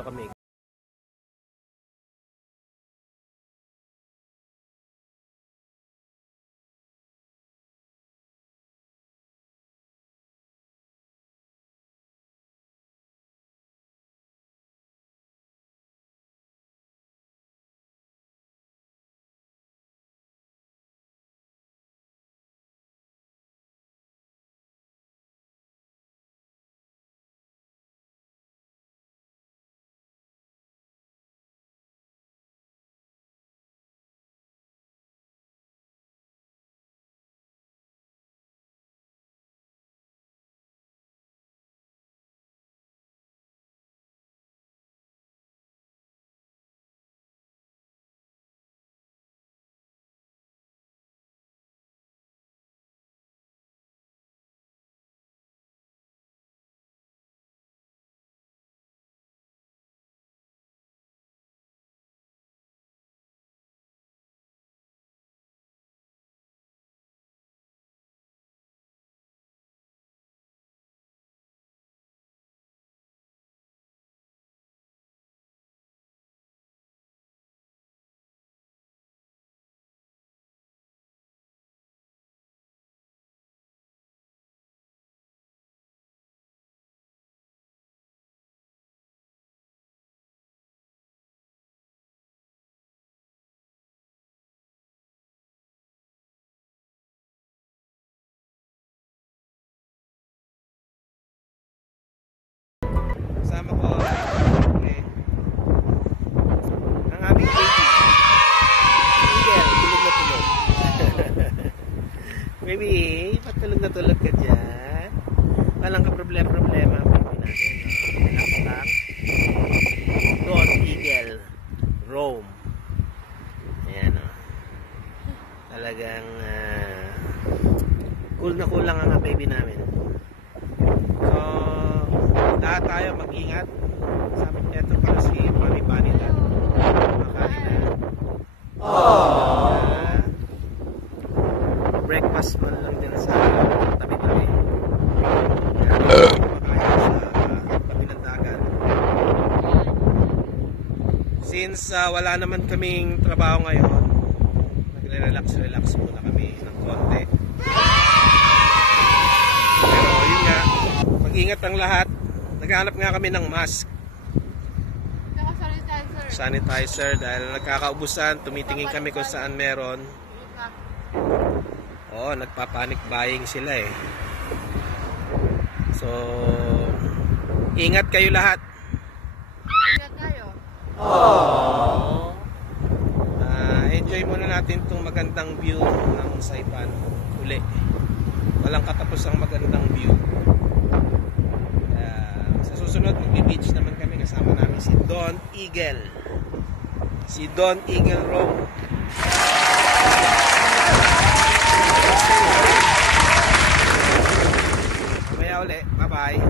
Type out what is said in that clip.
dito kami. Kasama ko okay. Ang aming baby Eagle, tulog na tulog. Baby, patulog na tulog ka dyan. Walang ka problema ang baby namin, no? Relax lang. Don Eagle Rome. Ayan, no? Talagang cool na cool lang ang baby namin. So lahat tayo mag-ingat. Sabi niya ito para si Mami Bunny lang. Makain na. Breakfast man lang din sa tabi-tabi. Makain sa tabi ng dagat. Since wala naman kaming trabaho ngayon, nagre-relax muna kami ng konti. Pero yun nga, mag-ingat ang lahat. Naghahanap nga kami ng mask. Sanitizer dahil nagkakaubusan. Tumitingin kami kung saan meron. Oo, nagpapanik buying sila eh. So, ingat kayo lahat. Ingat kayo. Enjoy muna natin itong magandang view ng Saipan uli. Walang katapos ang magandang view. Susunod magbe-beach naman kami, kasama namin si Don Eagle. Si Don Eagle Rome. Mamaya uli. Bye-bye.